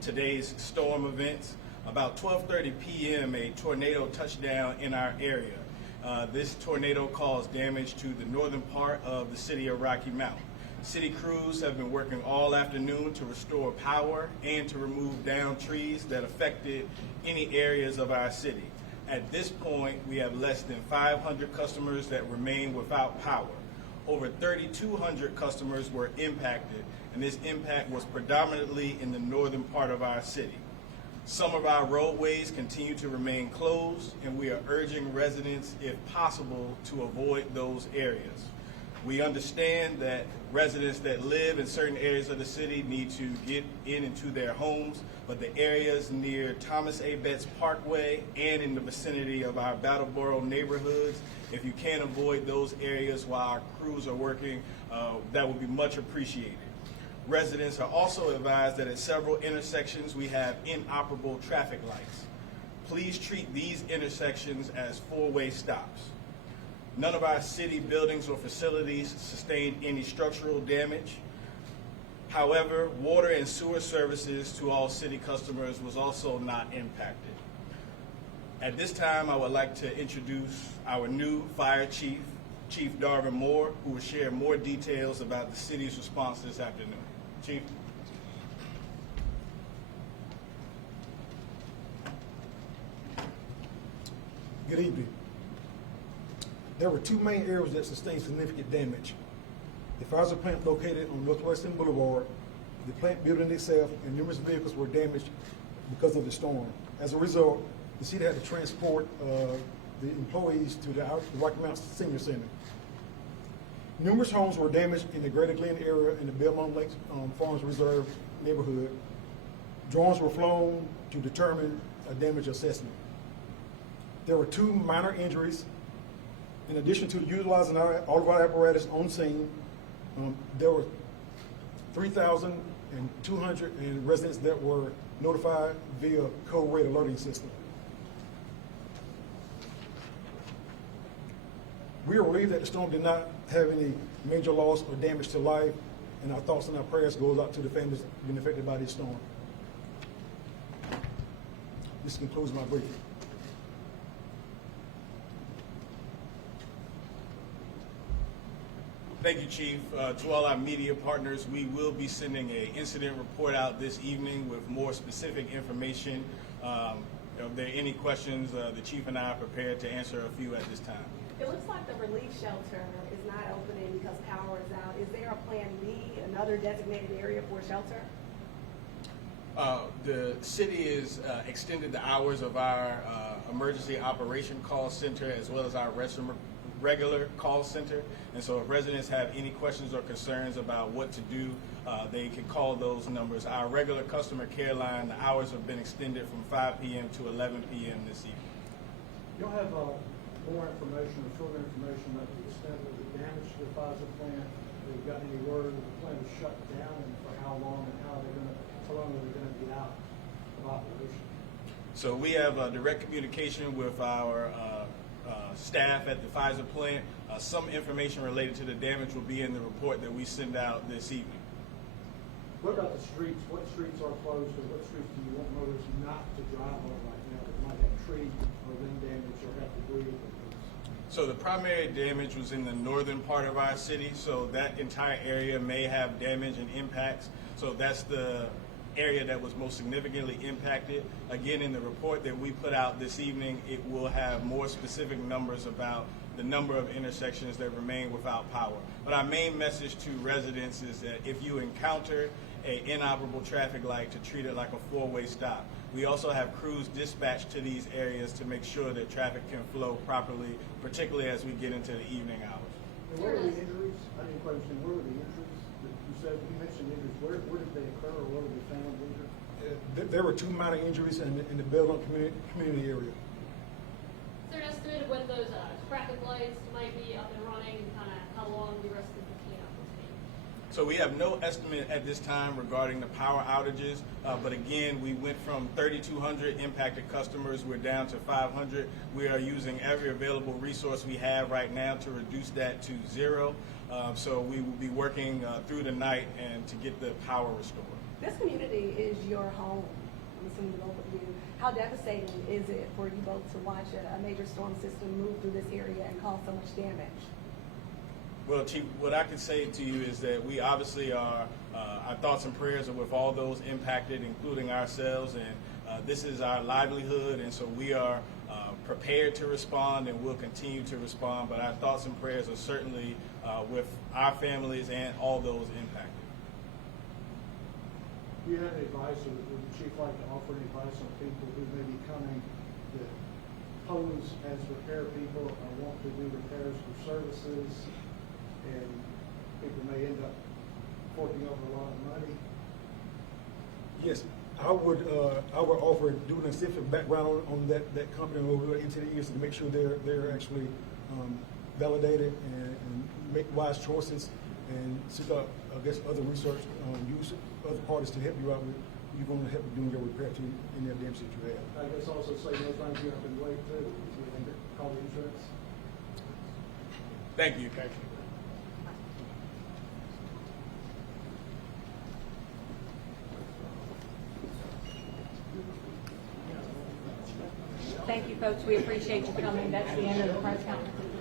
today's storm events. About 12:30 p.m., a tornado touched down in our area. This tornado caused damage to the northern part of the city of Rocky Mount. City crews have been working all afternoon to restore power and to remove downed trees that affected any areas of our city. At this point, we have less than 500 customers that remain without power. Over 3,200 customers were impacted, and this impact was predominantly in the northern part of our city. Some of our roadways continue to remain closed, and we are urging residents, if possible, to avoid those areas. We understand that residents that live in certain areas of the city need to get into their homes, but the areas near Thomas A. Betts Parkway and in the vicinity of our Battleboro neighborhoods, if you can avoid those areas while our crews are working, that would be much appreciated. Residents are also advised that at several intersections we have inoperable traffic lights. Please treat these intersections as four-way stops. None of our city buildings or facilities sustained any structural damage. However, water and sewer services to all city customers was also not impacted. At this time, I would like to introduce our new fire chief, Chief Darvin Moore, who will share more details about the city's response this afternoon. Chief. Good evening. There were two main areas that sustained significant damage. The Pfizer plant located on Northwestern Boulevard, the plant building itself, and numerous vehicles were damaged because of the storm. As a result, the city had to transport the employees to the Rocky Mount Senior Center. Numerous homes were damaged in the Greater Glen area in the Belmont Lakes Farms Reserve neighborhood. Drones were flown to determine a damage assessment. There were two minor injuries. In addition to utilizing all of our apparatus on scene, there were 3,200 residents that were notified via code red alerting system. We are relieved that the storm did not have any major loss or damage to life, and our thoughts and our prayers goes out to the families being affected by this storm. This concludes my briefing. Thank you, Chief. To all our media partners, we will be sending an incident report out this evening with more specific information. If there are any questions, the Chief and I are prepared to answer a few at this time. It looks like the relief shelter is not opening because power is out. Is there a plan B, another designated area for shelter? The city has extended the hours of our emergency operation call center as well as our regular call center. And so if residents have any questions or concerns about what to do, they can call those numbers. Our regular customer care line, the hours have been extended from 5 p.m. to 11 p.m. this evening. You'll have more information or further information about the extent of the damage to the Pfizer plant. Have you got any word that the plant is shut down and for how long and how long are they going to be out of operation? So we have direct communication with our staff at the Pfizer plant. Some information related to the damage will be in the report that we send out this evening. What about the streets? What streets are closed, or what streets do you want motorists not to drive on right now that might have tree or wind damage or have debris? So the primary damage was in the northern part of our city, so that entire area may have damage and impacts. So that's the area that was most significantly impacted. Again, in the report that we put out this evening, it will have more specific numbers about the number of intersections that remain without power. But our main message to residents is that if you encounter an inoperable traffic light, to treat it like a four-way stop. We also have crews dispatched to these areas to make sure that traffic can flow properly, particularly as we get into the evening hours. And where were the injuries? I didn't quite understand. Where were the injuries that you said? You mentioned injuries. Where did they occur, or where were they found injured? There were two minor injuries in the Belmont community area. Is there an estimate of when those traffic lights might be up and running, and kind of how long the rest of the cleanup will take? So we have no estimate at this time regarding the power outages, but again, we went from 3,200 impacted customers, we're down to 500. We are using every available resource we have right now to reduce that to zero. So we will be working through the night and to get the power restored. This community is your home, I'm assuming the both of you. How devastating is it for you both to watch a major storm system move through this area and cause so much damage? Well, Chief, what I can say to you is that we obviously are, our thoughts and prayers are with all those impacted, including ourselves, and this is our livelihood, and so we are prepared to respond and will continue to respond, but our thoughts and prayers are certainly with our families and all those impacted. Do you have any advice, or would the chief like to offer any advice on people who may be coming that pose as repair people or want to do repairs for services, and people may end up forking over a lot of money? Yes, I would offer doing a specific background on that company over into the years to make sure they're actually validated and make wise choices and seek out, I guess, other research, use other parties to help you out with. You're going to help doing your repair to any of the damage that you have. I guess also say no times you have to wait too, if you call the insurance. Thank you. Thank you. Thank you, folks. We appreciate you coming. That's the end of the press conference.